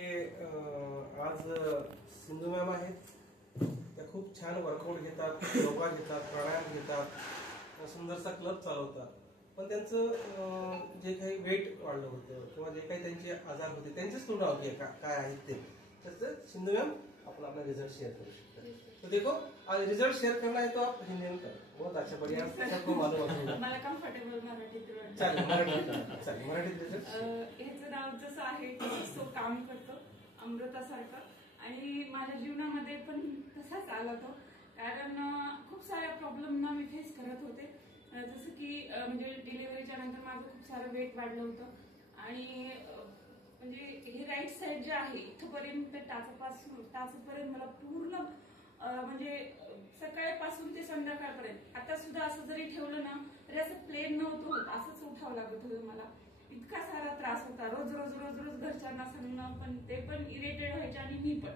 आज सिंधू मॅम आहेत. त्या खूप छान वर्कआउट घेतात, योगा घेतात, प्राणायाम घेतात, सुंदरसा क्लब चालवतात. पण त्यांचं जे काही वेट वाढलं होतं किंवा जे काही त्यांचे आजार होते त्यांचेच थोडं अवघे काय आहेत ते तसं सिंधू मैम अपन अपना रिजल्ट शेयर करू शकते. तो देखो आज रिजल्ट शेयर करना है तो आप हिंदी में करो. बहुत अच्छा बढ़िया सबको मालूम होगा. मला कम्फर्टेबल मराठीत चालेल मराठीत रिजल्ट. ह्याचं नाव जसं आहे तो काम करतो अमृतासारखं आणि माझ्या जीवनामध्ये पण तसाच आला तो. कारण खूप साऱ्या प्रॉब्लेमना मी फेस करत होते. जसं की म्हणजे डिलिव्हरीच्या नंतर माझं खूप सारं वेट वाढलं होतं आणि म्हणजे ही राईट साईड जे आहे इथपर्यंत टाचापर्यंत मला पूर्ण म्हणजे सकाळपासून ते संध्याकाळपर्यंत आता सुद्धा असं जरी ठेवलं ना तरी असं प्लेन नव्हतं होत, असंच उठावं लागत होतं मला. इतका सारा त्रास होता. रोज रोज रोज रोज घरच्यांना सांगणं पण ते पण इरिटेट व्हायचे आणि मी पण.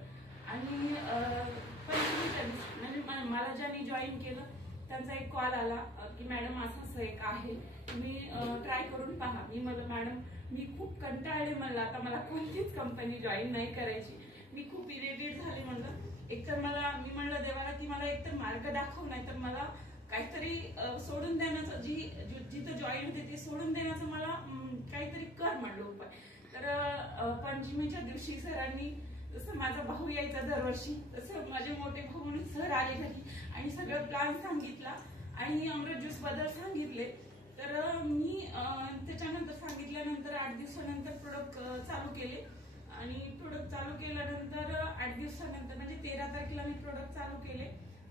आणि पण मला ज्यांनी जॉईन केलं त्यांचा एक कॉल आला की मॅडम असं एक आहे तुम्ही ट्राय करून पहा. मी म्हणलं मॅडम मी खूप कंटाळले, म्हणलं आता मला कोणतीच कंपनी जॉईन नाही करायची. मी खूप इरिटेट झाले. म्हणलं एकतर मी म्हणलं देवाला की मला एकतर मार्ग दाखव, नाही तर मला काहीतरी सोडून देण्याचं जिथं जॉईन होते ते सोडून देण्याचं मला काहीतरी कर म्हणलं उपाय. तर पंचमीच्या दिवशी सरांनी जसं माझा भाऊ यायचा दरवर्षी तसं माझे मोठे भाऊ म्हणून सर आले घरी आणि सगळं प्लॅन सांगितला आणि अमृत ज्यूस बद्दल सांगितले. तर मी त्याच्यानंतर सांगितल्यानंतर 8 दिवसानंतर प्रोडक्ट चालू केले आणि प्रोडक्ट चालू केल्यानंतर 8 दिवसानंतर म्हणजे 13 तारखेला मी प्रोडक्ट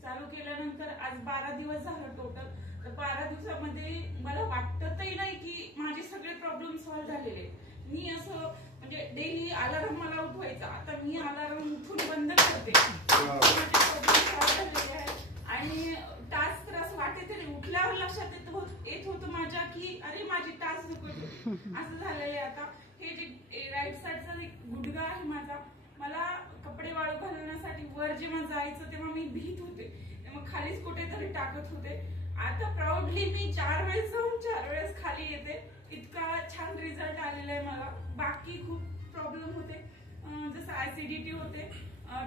चालू केल्यानंतर आज 12 दिवस झालं टोटल. तर 12 दिवसामध्ये मला वाटतही नाही की माझे सगळे प्रॉब्लेम सॉल्व्ह झालेले. मी असं म्हणजे डेली अलार्म मला उठवायचा, आता मी अलार्म उठून बंद करते. आणि टास्क तर असं वाटते तरी उठल्यावर लक्षात येत होतं माझ्या की अरे माझी टास्क दुखत असं झालेलं आहे. आता हे जे राईट साईडचा गुडघा आहे माझा, मला कपडे वाळू घालण्यासाठी वर जेव्हा जायचं तेव्हा मी भीत होते, मग खालीच कुठेतरी टाकत होते. आता प्राऊडली मी 4 वेळेस जाऊन 4 वेळेस खाली येते. इतका छान रिझल्ट आलेला आहे मला. बाकी खूप प्रॉब्लेम होते जसं ऍसिडिटी होते,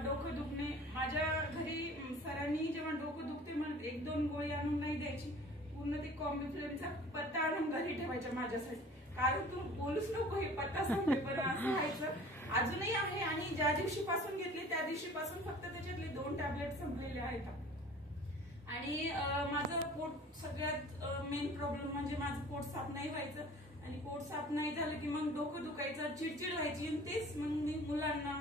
डोकं दुखणे. माझ्या घरी सरांनी जेव्हा डोकं दुखते म्हणत 1-2 गोळी आणून नाही द्यायची, पूर्ण ते कॉम्बिफ्लेमचा पत्ता आणून घरी ठेवायचा माझ्यासाठी. कारण तू बोलूच नको हे पत्ता सांगते बरं असं व्हायचं. अजूनही आहे आणि ज्या दिवशीपासून घेतले त्या दिवशीपासून फक्त त्याच्यातले 2 टॅबलेट संपलेले आहेत. आणि माझं पोट सगळ्यात मेन प्रॉब्लेम म्हणजे माझं पोट साफ नाही व्हायचं आणि पोट साफ नाही झालं की मग डोकं दुखायचं, चिडचिड व्हायची. आणि तेच मग मी मुलांना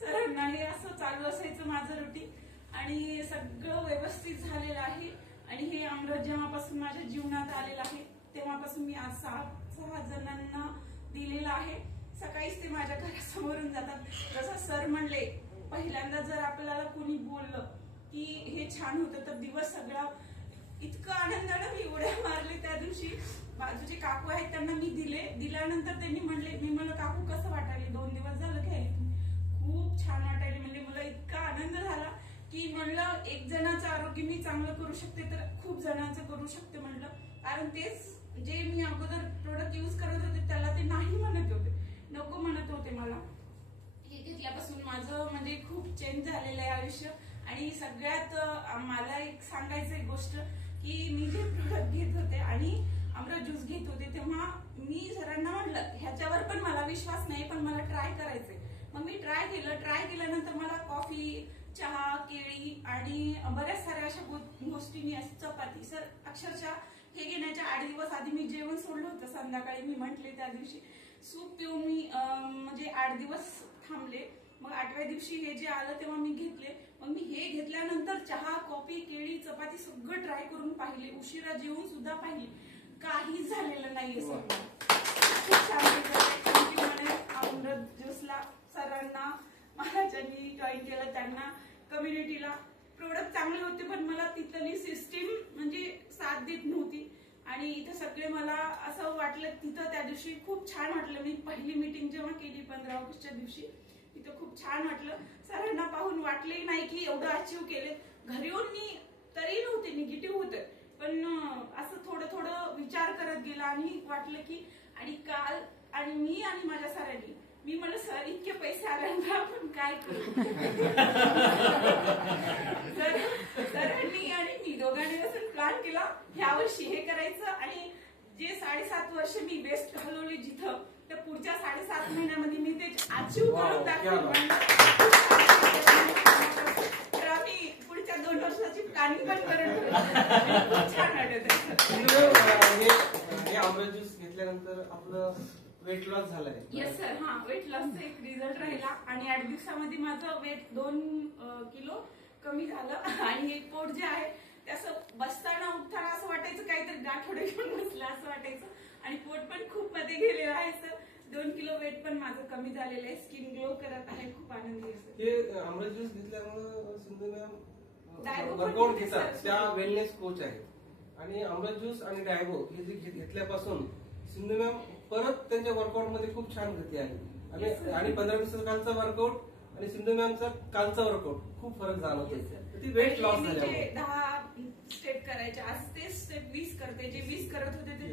सरांना हे असं चालू असायचं माझं रुटीन. आणि सगळं व्यवस्थित झालेलं आहे. आणि हे अमृत जेव्हापासून माझ्या जीवनात आलेलं आहे तेव्हापासून मी आज 6 जणांना दिलेलं आहे. सकाळीच ते माझ्या घरासमोरून जातात. जसं सर म्हणले पहिल्यांदा जर आपल्याला कोणी बोललं की हे छान होतं तर दिवस सगळा इतकं आनंदानं मी उड्या मारले. त्या दिवशी बाजूचे काकू आहेत त्यांना मी दिल्यानंतर त्यांनी म्हणले, मी म्हणलं काकू कसं वाटायले 2 दिवस झालं घ्यायला तुम्ही? खूप छान वाटायले. म्हणजे मला इतका आनंद झाला की म्हणलं एक जणाचं आरोग्य मी चांगलं करू शकते तर खूप जणांचं करू शकते म्हणलं. कारण तेच जे मी अगोदर प्रोडक्ट यूज करत होते त्याला ते नाही म्हणत होते, नको म्हणत होते. मला हे घेतल्यापासून माझं म्हणजे खूप चेंज झालेलं आहे आयुष्य. आणि सगळ्यात मला एक सांगायचं एक गोष्ट की मी जे प्रोडक्ट घेत होते आणि अमृत ज्यूस घेत होते तेव्हा मी सरांना म्हटलं ह्याच्यावर पण मला विश्वास नाही पण मला ट्राय करायचंय. मग मी ट्राय केल्यानंतर मला कॉफी, चहा, केळी आणि बऱ्याच साऱ्या अशा गोष्टी, चपाती. सर अक्षरशः हे घेण्याच्या 8 दिवस आधी मी जेवण सोडलं होतं. संध्याकाळी मी म्हटले त्या दिवशी सूप पिऊन मी म्हणजे 8 दिवस थांबले. मग 8व्या दिवशी हे जे आलं तेव्हा मी घेतले. मग मी हे घेतल्यानंतर चहा, कॉफी, केळी, चपाती सगळं ट्राय करून पाहिले, उशिरा जेवून सुद्धा पाहिले, काही झालेलं नाहीये. खूप छान अमृत ज्यूसला, सरांना, मला ज्यांनी जॉईन केलं त्यांना, कम्युनिटीला. प्रोडक्ट चांगले होते पण मला तिथली सिस्टीम म्हणजे साथ देत नव्हती. आणि इथं सगळे मला असं वाटलं तिथं त्या दिवशी खूप छान वाटलं. मी पहिली मीटिंग जेव्हा केली 15 ऑगस्टच्या दिवशी तिथं खूप छान वाटलं. सरांना पाहून वाटले नाही की एवढं अचीव्ह केले. घरी येऊन मी तरी नव्हते, निगेटिव्ह होते पण असं थोडं विचार करत गेला आणि वाटलं की आणि काल आणि मी आणि माझ्या सरांनी मी म्हणलं सर इतके पैसे आले काय करू. सरांनी आणि मी दोघांनी बसून प्लॅन केला ह्या वर्षी हे करायचं आणि जे 7.5 वर्ष मी वेस्ट घालवली जिथं तर पुढच्या 7.5 महिन्यामध्ये मी ते अचीव करून दाखवलं. तर आम्ही पुढच्या 2 वर्षाची प्लॅनिंग पण करून खूप छान वाटत हे अमृत ज्यूस घेतल्यानंतर आपलं वेट लॉस झालाय. Yes sir. हा, वेट लॉसचा एक रिझल्ट राहिला आणि 8 दिवसामध्ये माझं वेट 2 किलो कमी झालं आणि हे पोट जे आहे ते असं बसताना उठताना असं वाटायचं काहीतरी गाठोडे घेऊन बसलं असं वाटायचं आणि पोट पण खूप मध्ये गेलेलं आहे सर. 2 किलो वेट पण माझं कमी झालेलं आहे. स्किन ग्लो करत आहे. खूप आनंदी आहे सर. हे अमृत ज्यूस घेतल्यामुळे सिंधू मॅम डायबो वर्कआउट पण घेतात घेते, त्या सर. वेलनेस कोच आहेत आणि अमृत ज्यूस आणि डायबो हे जे घेतल्यापासून सिंधू मॅम परत त्यांच्या वर्कआउट मध्ये खूप छान गती आली Yes, sir. आणि 15 दिवसाचा कालचा वर्कआउट आणि सिंधू मॅमचा कालचा वर्कआउट खूप फरक जाणवतो. Yes, sir. ती वेट लॉस पहिले मी झाल्यामुळे जे 10 स्टेप करायचे आज ते स्टेप 20 करते. जे 20 करत होते ते